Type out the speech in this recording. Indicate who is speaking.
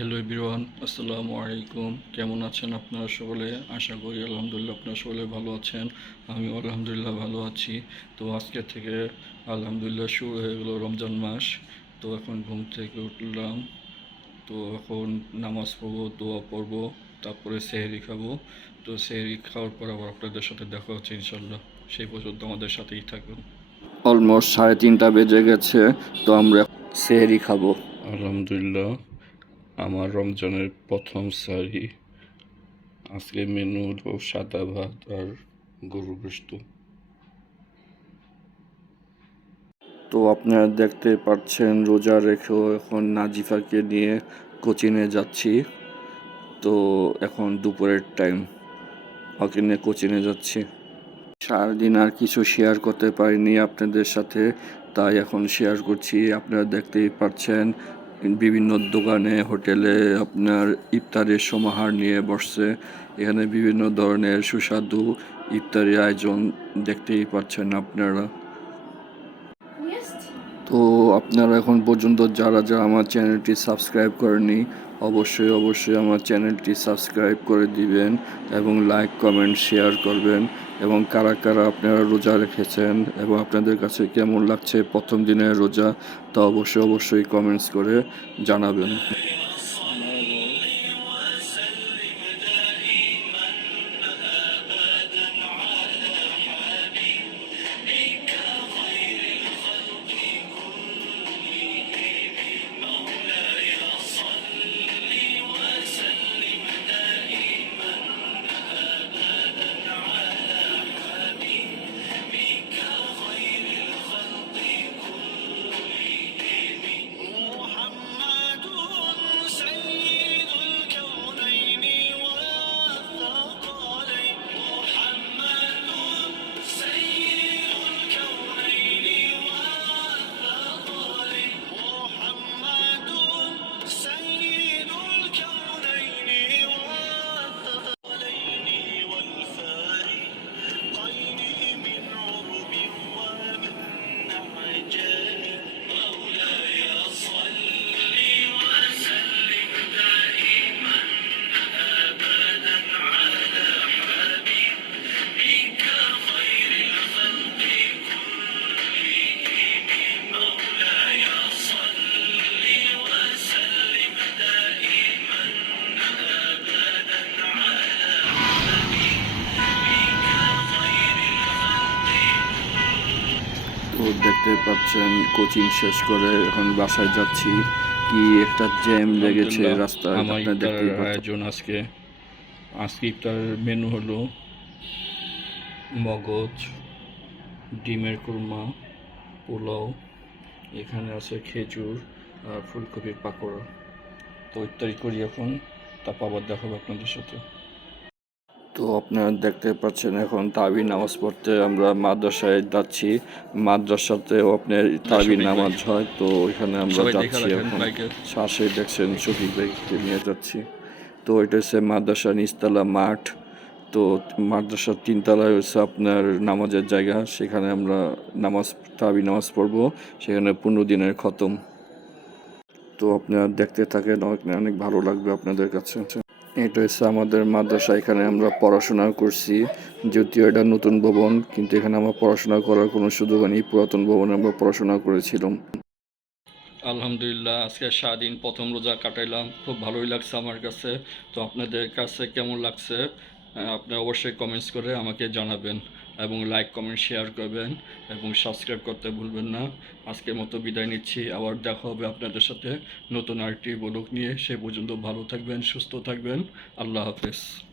Speaker 1: Hello everyone আসসালামু আলাইকুম কেমন আছেন আপনারা সকলে? আশা করি আলহামদুলিল্লাহ আপনারা সকলে ভালো আছেন। আমি আলহামদুলিল্লাহ ভালো আছি। তো আজকে থেকে আলহামদুলিল্লাহ শুরু হয়ে গেলো রমজান মাস। তো এখন ঘুম থেকে উঠলাম। তো এখন নামাজ পড়ব দোয়া পড়ব তারপরে সেহরি খাব। তো সেহরি খাওয়ার পর আবার আপনাদের সাথে দেখা হচ্ছে ইনশাল্লাহ সেই পর্যন্ত আমাদের সাথেই থাকুন।
Speaker 2: অলমোস্ট সাড়ে তিনটা বেজে গেছে তো আমরা সেহরি খাব।
Speaker 1: আলহামদুলিল্লাহ। আমার রমজানের প্রথম সারি। আজকে মেনু হলো সাদা ভাত আর গরু গোস্ত
Speaker 2: তো আপনারা দেখতে পাচ্ছেন, রোজা রেখেও এখন নাজিফাকে নিয়ে কোচিংয়ে যাচ্ছি। তো এখন দুপুরের টাইম ওকে নিয়ে কোচিংয়ে যাচ্ছি। সারাদিন আর কিছু শেয়ার করতে পারিনি আপনাদের সাথে, তাই এখন শেয়ার করছি। আপনারা দেখতেই পাচ্ছেন বিভিন্ন দোকানে, হোটেলে আপনার ইফতারের সমাহার নিয়ে বসছে। এখানে বিভিন্ন ধরনের সুস্বাদু ইফতারি আয়োজন দেখতেই পাচ্ছেন আপনারা। তো আপনারা এখন পর্যন্ত যারা যারা আমার চ্যানেলটি সাবস্ক্রাইব করেনি অবশ্যই অবশ্যই আমার চ্যানেলটি সাবস্ক্রাইব করে দিবেন এবং লাইক, কমেন্ট, শেয়ার করবেন। এবং কারা কারা আপনারা রোজা রেখেছেন এবং আপনাদের কাছে কেমন লাগছে প্রথম দিনের রোজা, তা অবশ্যই অবশ্যই কমেন্টস করে জানাবেন। দেখতে পাচ্ছেন কোচিং শেষ করে এখন বাসায় যাচ্ছি। কি একটা জ্যাম লেগেছে পাচ্ছেন।
Speaker 1: আয়োজন আজকে। আজকে ইফতারের মেনু হলো মগজ ডিমের কুরমা পোলাও এখানে আছে খেজুর আর ফুলকপির পাকোড়া। তো ইত্যাদি করি এখন তারপর আবার দেখাবো আপনাদের সাথে।
Speaker 2: তো আপনারা দেখতে পাচ্ছেন এখন তাবি নামাজ পড়তে আমরা মাদ্রাসায় যাচ্ছি। মাদ্রাসাতেও আপনার তাবি নামাজ হয় তো ওইখানে আমরা যাচ্ছি এখন। শ্বাসে দেখছেন শফিক ভাইকে নিয়ে যাচ্ছি। তো এটা হচ্ছে মাদ্রাসা নিচতলা মাঠ। তো মাদ্রাসার তিনতলায় হচ্ছে আপনার নামাজের জায়গা। সেখানে আমরা নামাজ তাবি নামাজ পড়ব। সেখানে পনেরো দিনের খতম। তো আপনারা দেখতে থাকেন অনেক অনেক ভালো লাগবে আপনাদের কাছে। এটা হচ্ছে আমাদের মাদ্রাসা, এখানে আমরা পড়াশোনা করছি। যদিও এটা নতুন ভবন, কিন্তু এখানে আমরা পড়াশোনা করার কোনো সুযোগ নেই পুরাতন ভবনে আমরা পড়াশোনা করেছিলাম।
Speaker 1: আলহামদুলিল্লাহ, আজকে সারাদিন প্রথম রোজা কাটাইলাম। খুব ভালোই লাগছে আমার কাছে। তো আপনাদের কাছে কেমন লাগছে? আপনি অবশ্যই কমেন্টস করে আমাকে জানাবেন। এবং লাইক কমেন্ট শেয়ার করবেন এবং সাবস্ক্রাইব করতে ভুলবেন না। আজকের মতো বিদায় নিচ্ছি। আবার দেখা হবে আপনাদের সাথে নতুন আরেকটি বলক নিয়ে। সে পর্যন্ত ভালো থাকবেন, সুস্থ থাকবেন। আল্লাহ হাফেজ।